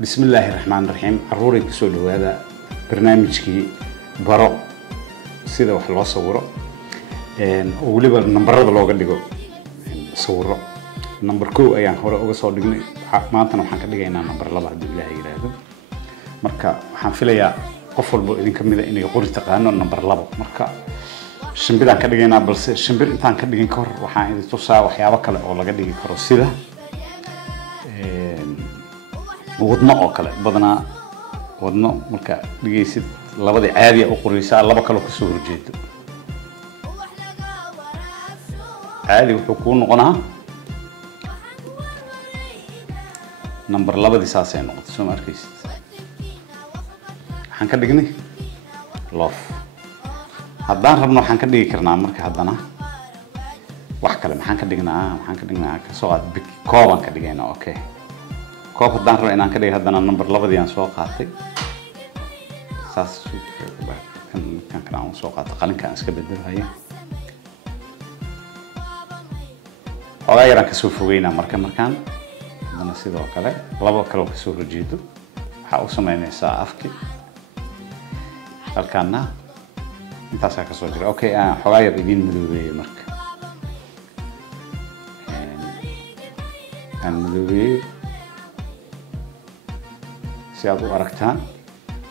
بسم الله الرحمن الرحيم عروري كسول هذا برنامجكي برو سيدا wax loo sawiro waliba nambarada looga dhigo sawiro number 2 ayaan hore uga soo dhignay maanta waxaan ka dhigaynaa number 2 hadii Ilaahay yiraahdo marka waxaan filayaa qof walba idin kamid ah inay qori taqaano number 2 marka shimbiraan ka dhigaynaa balse shimbir intaan ka dhigin ka hor waxaan idin tusaa waxyaabo kale oo laga dhigi karo sida wadno oo kale badana wadno marka dhigaysid labadii caadi ah oo qoraysaa laba kale ku soo horjeedo caadi wuxuu ku noqonaa number 2 saasay noqotay soo markaysid waxaan ka dhignay love haddaan rabno waxaan ka dhigi karnaa marka haddana wax kale maxaan ka dhignaa ka soo aad kooban ka dhigaynaa okay koob haddaan rabo inaan ka dhigo haddana number 2 aan soo qaatay saas kan aan soo qaatay qalinkaan iska bedelayo xogaa yaraan ka soo fogeynaa markaan haddana sidoo kale laba kale oo ka soo horjeedo waxaa u samaynaysaa afki halkaana intaasaa ka soo jira okay xogaa yar idin madoobeeyay marka aan madoobeeyay si aad u aragtaan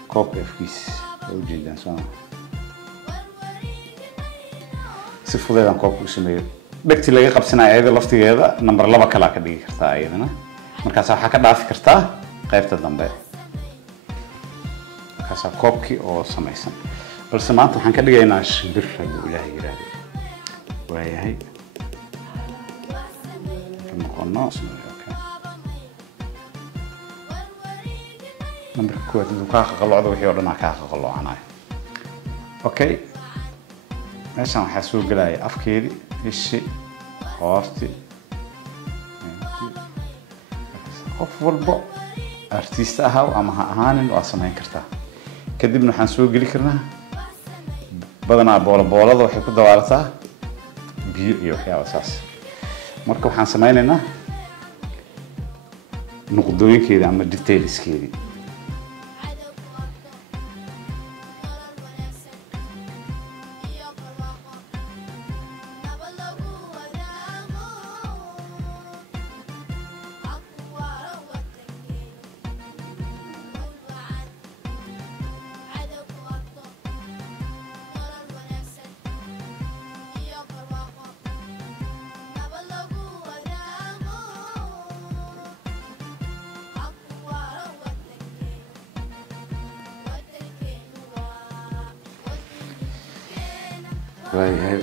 koobka afkiis oo jeedaan soo si fudeedaan koobka u sameeyo dhagti laga qabsanayo ayada laftigeeda number 2 kala ka dhigi kartaa ayadana markaas waxa ka dhaafi kartaa qaybta dambe kaasa koobki oo samaysan balse maanta waxaan ka dhigaynaa shimbir haduu Ilaahay yiraahdo waayahay noqono number 2 duqaaqa qalocdo wixii oo dhan ka qalocanaay okay meeshan waxa soo galay afkeedi ishi horti qof walba artist ah ama ha ahaanin waa samayn kartaa kadibna waxaan soo gali karnaa badanaa boolada waxay ku dawaalataa biyo iyo waxyaabo saas marka waxaan samaynaynaa nuqdooyinkeeda ama detailskeeda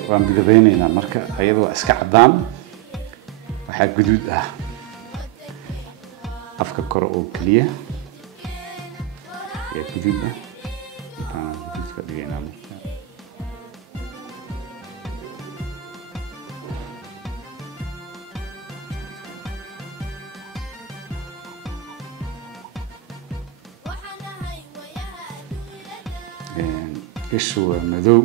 waan bidabeynayna marka ayadoo iska cadaan waxa guduud ah afka koro oo kaliya ee guduud ah guduud ka dhigayna ishu madow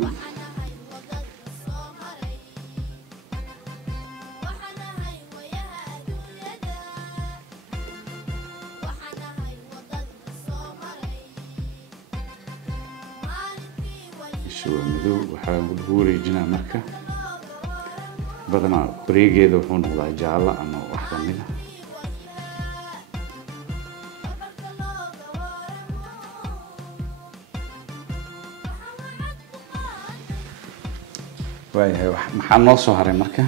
مدو waxaan ugu wareejinaa marka badana wareegeeda wuxuu noqdaa jaalo ama wax kamid ah waayahay maxaa noo soo haray marka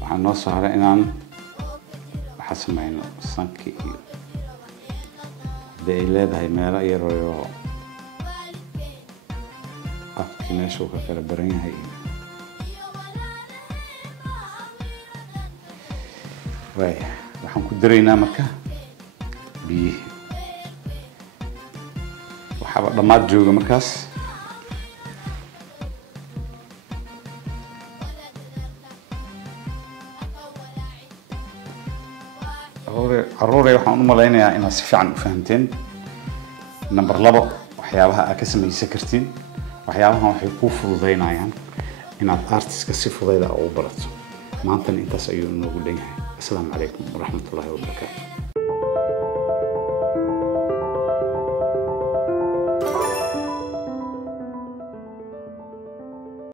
waxaan noo soo haray inaan waxa sameeyno sanki iyo ay leedahay meelo yar oo meesha uu ka kala baran yahay waxaan ku daraynaa marka biyo waxaba dhamaad jooga markaas caruuray waxaan u malaynayaa inaad si fiican u fahamteen number 2 waxyaabaha aad ka samaysan kartiin waxyaabahan waxay ku fududeynayaan inaad artiska si fudud ah u barato maanta intaas ayuu noogu leeyahay السلام عليكم ورحمة الله وبركاته.